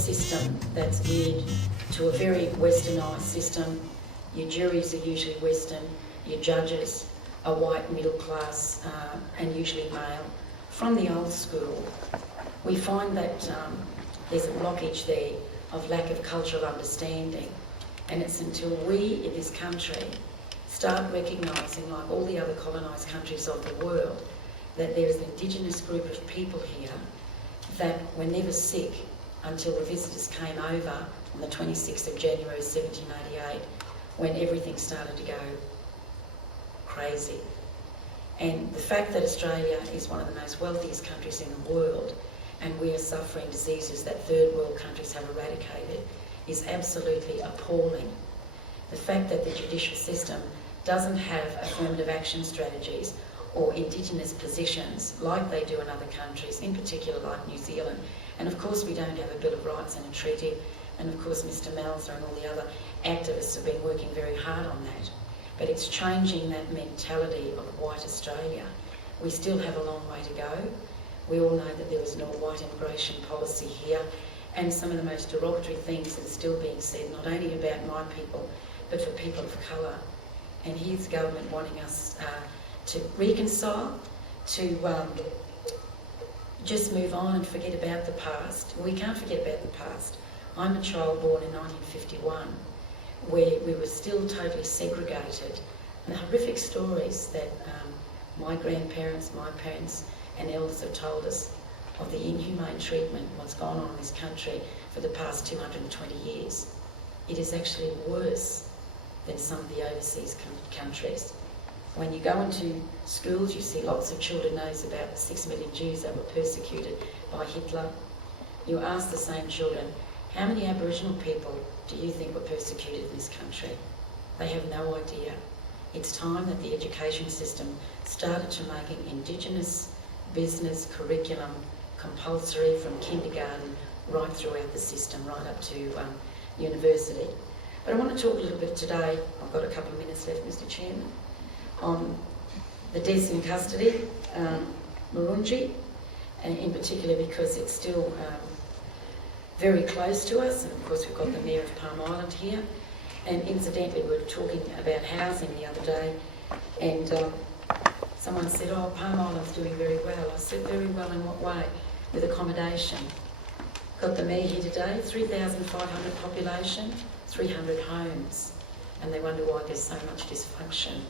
system that's geared to a very westernised system. Your juries are usually Western, your judges are white, middle class, and usually male. From the old school, we find that there's a blockage there of lack of cultural understanding, and it's until we in this country start recognising, like all the other colonised countries of the world, that there is an Indigenous group of people here that were never sick until the visitors came over on the 26th of January 1788, when everything started to go crazy. And the fact that Australia is one of the most wealthiest countries in the world, and we are suffering diseases that third world countries have eradicated, is absolutely appalling. The fact that the judicial system doesn't have affirmative action strategies or Indigenous positions like they do in other countries, in particular like New Zealand. And of course we don't have a Bill of Rights and a treaty, and of course Mr Melzer and all the other activists have been working very hard on that. But it's changing that mentality of white Australia. We still have a long way to go. We all know that there was no white immigration policy here, and some of the most derogatory things are still being said, not only about my people, but for people of colour. And here's the government wanting us to reconcile, to just move on and forget about the past. We can't forget about the past. I'm a child born in 1951, where we were still totally segregated. And the horrific stories that my grandparents, my parents and elders have told us of the inhumane treatment what's gone on in this country for the past 220 years. It is actually worse than some of the overseas countries. When you go into schools, you see lots of children knows about the 6 million Jews that were persecuted by Hitler. You ask the same children, how many Aboriginal people do you think were persecuted in this country? They have no idea. It's time that the education system started to make an Indigenous business curriculum compulsory from kindergarten right throughout the system, right up to university. But I want to talk a little bit today, I've got a couple of minutes left, Mr Chairman, on the deaths in custody, Murungi, and in particular because it's still very close to us, and of course we've got the Mayor of Palm Island here, and incidentally we were talking about housing the other day, and someone said, oh, Palm Island's doing very well. I said, very well in what way? With accommodation. Got the Mayor here today, 3,500 population, 300 homes, and they wonder why there's so much dysfunction.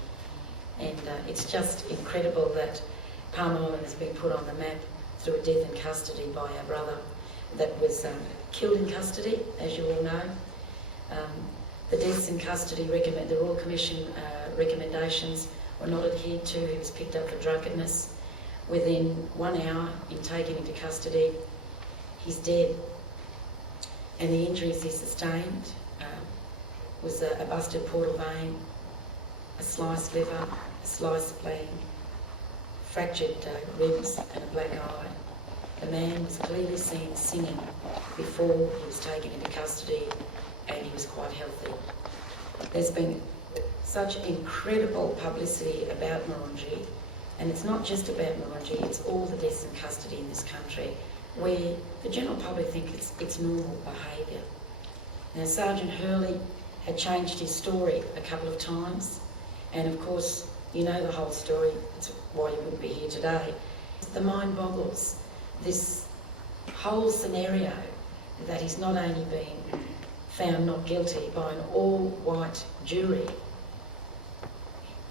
And it's just incredible that Palm Island has been put on the map through a death in custody by our brother that was killed in custody, as you all know. The deaths in custody, the Royal Commission recommendations were not adhered to. He was picked up for drunkenness. Within 1 hour in taking into custody, he's dead. And the injuries he sustained was a busted portal vein, a sliced liver, a sliced spleen, fractured ribs and a black eye. The man was clearly seen singing before he was taken into custody, and he was quite healthy. There's been such incredible publicity about Murungi, and it's not just about Murungi, it's all the deaths in custody in this country, where the general public think it's normal behaviour. Now, Sergeant Hurley had changed his story a couple of times, and of course, you know the whole story, that's why you wouldn't be here today. The mind boggles. This whole scenario that he's not only been found not guilty by an all-white jury,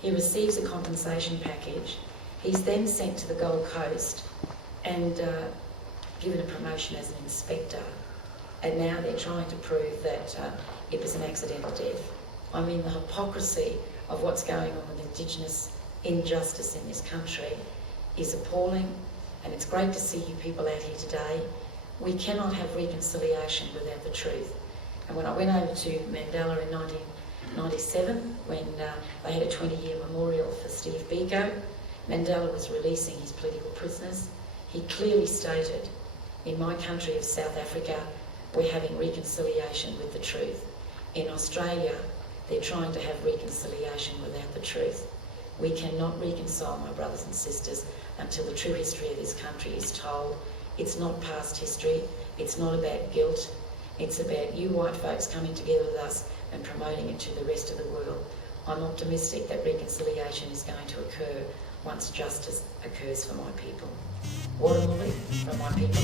he receives a compensation package. He's then sent to the Gold Coast and given a promotion as an inspector. And now they're trying to prove that it was an accidental death. I mean, the hypocrisy of what's going on with Indigenous injustice in this country is appalling, and it's great to see you people out here today. We cannot have reconciliation without the truth. And when I went over to Mandela in 1997, when they had a 20-year memorial for Steve Biko, Mandela was releasing his political prisoners. He clearly stated, in my country of South Africa, we're having reconciliation with the truth. In Australia, they're trying to have reconciliation without the truth. We cannot reconcile, my brothers and sisters, until the true history of this country is told. It's not past history, it's not about guilt, It's about you white folks coming together with us and promoting it to the rest of the world. I'm optimistic that reconciliation is going to occur once justice occurs for my people. Watermulli, from my people.